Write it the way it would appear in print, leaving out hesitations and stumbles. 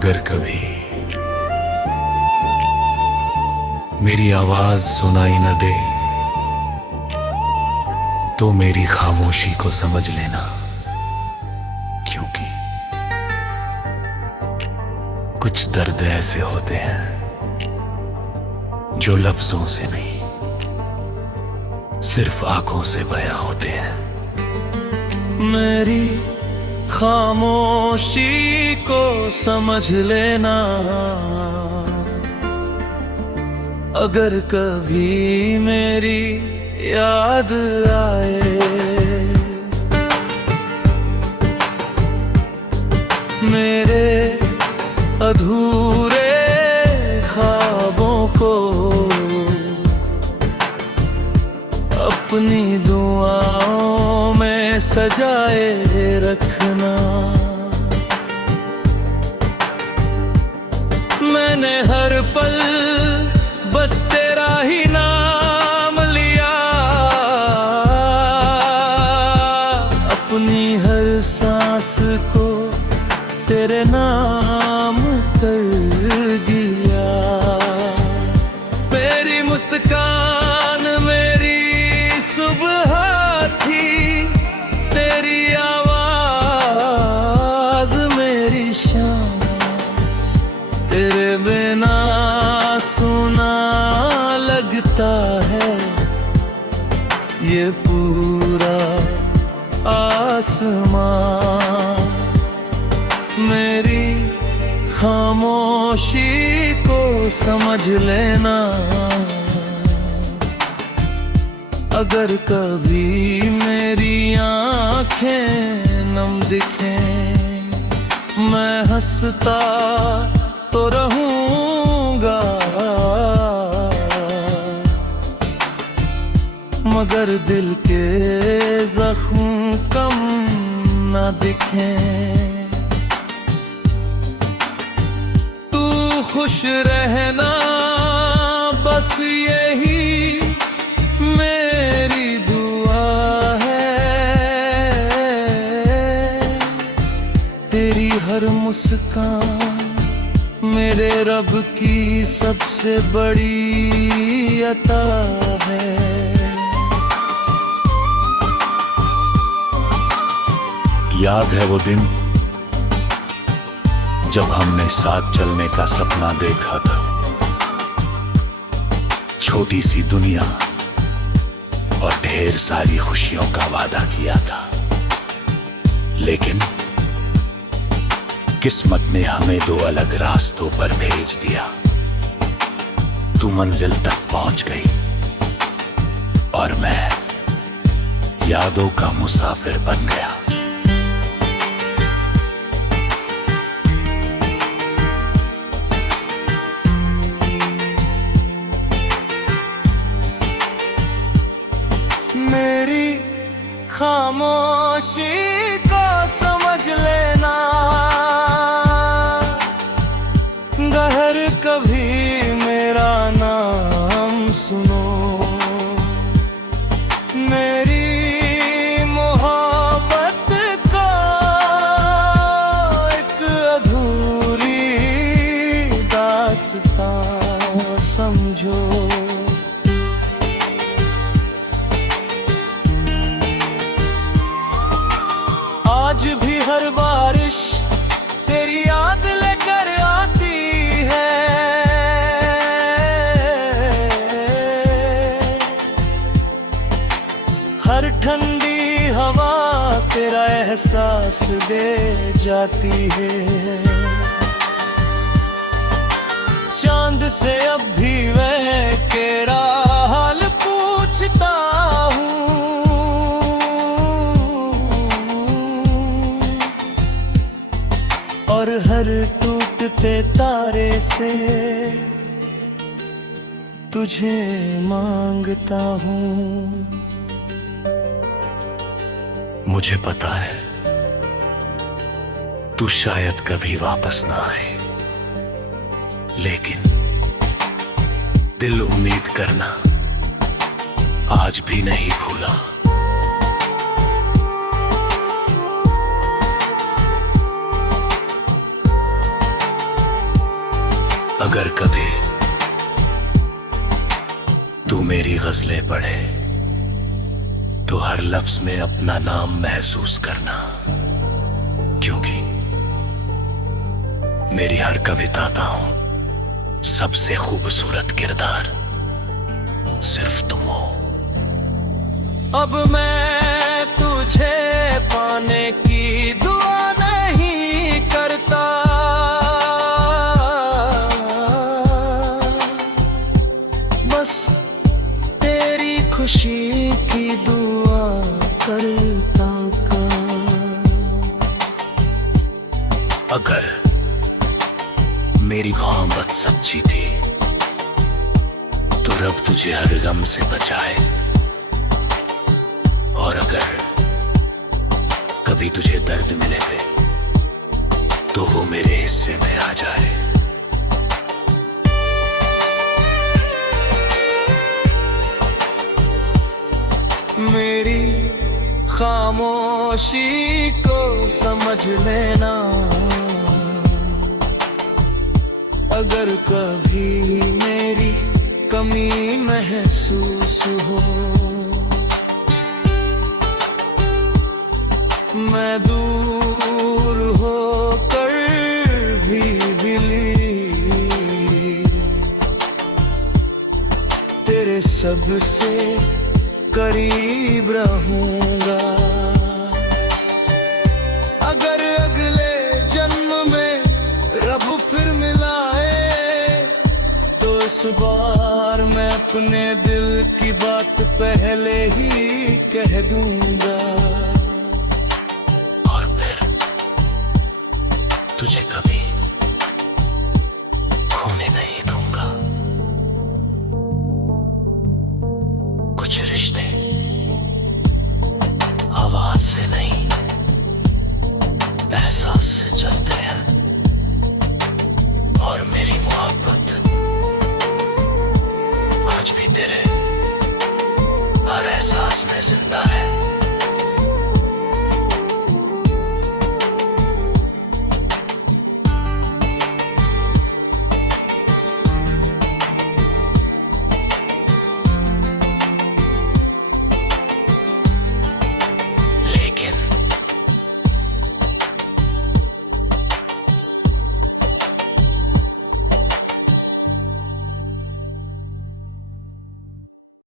अगर कभी मेरी आवाज सुनाई न दे तो मेरी खामोशी को समझ लेना, क्योंकि कुछ दर्द ऐसे होते हैं जो लफ्जों से नहीं सिर्फ आंखों से बयां होते हैं। मेरी खामोशी को समझ लेना, अगर कभी मेरी याद आए। मेरे अधूरे ख्वाबों को अपनी दुआओं में सजाए रखना। मैंने हर पल बस तेरा ही नाम लिया, अपनी हर सांस को तेरे नाम कर दिया। मेरी मुस्कान मेरी सुबह थी, तेरी आवाज मेरी शाम, तेरे बिना सुना लगता है ये पूरा आसमां। मेरी खामोशी को समझ लेना, अगर कभी मेरी आंखें नम दिखें, मैं हंसता तो रहूंगा, मगर दिल के जख्म कम न दिखें। तू खुश रहना बस यही मेरी दुआ है। तेरी हर मुस्कान मेरे रब की सबसे बड़ी अता है। याद है वो दिन जब हमने साथ चलने का सपना देखा था, छोटी सी दुनिया और ढेर सारी खुशियों का वादा किया था। लेकिन किस्मत ने हमें दो अलग रास्तों पर भेज दिया। तू मंजिल तक पहुंच गई और मैं यादों का मुसाफिर बन गया। मेरी खामोशी को समझ लेना, गहर कभी मेरा नाम सुनो। मेरी मोहब्बत को एक अधूरी दास्तां समझो। आज भी हर बारिश तेरी याद लेकर आती है। हर ठंडी हवा तेरा एहसास दे जाती है। चांद से अब भी मैं तेरा हाल पूछता हूँ, और हर टूटते तारे से तुझे मांगता हूँ। मुझे पता है तू शायद कभी वापस ना आए, लेकिन दिल उम्मीद करना आज भी नहीं भूला। अगर कभी तू मेरी गजलें पढ़े तो हर लफ्ज में अपना नाम महसूस करना, क्योंकि मेरी हर कविता का सबसे खूबसूरत किरदार सिर्फ तुम हो। अब मैं तुझे पाने की दुआ नहीं करता, बस तेरी खुशी की दुआ करता का। अगर मेरी मोहब्बत सच्ची थी तो रब तुझे हर गम से बचाए, और अगर कभी तुझे दर्द मिले तो वो मेरे हिस्से में आ जाए। मेरी खामोशी को समझ लेना, अगर कभी मेरी कमी महसूस हो। मैं दूर होकर भी तेरे सबसे करीब रहूंगा। अगर अगले जन्म में रब फिर मिलाए तो इस बार मैं अपने दिल की बात पहले ही कह दूंगा, और फिर तुझे कभी खोने नहीं दूंगा। कुछ रिश्ते आवाज से नहीं एहसास से चलते हैं, और मेरी मोहब्बत आज भी तेरे हर एहसास में जिंदा है।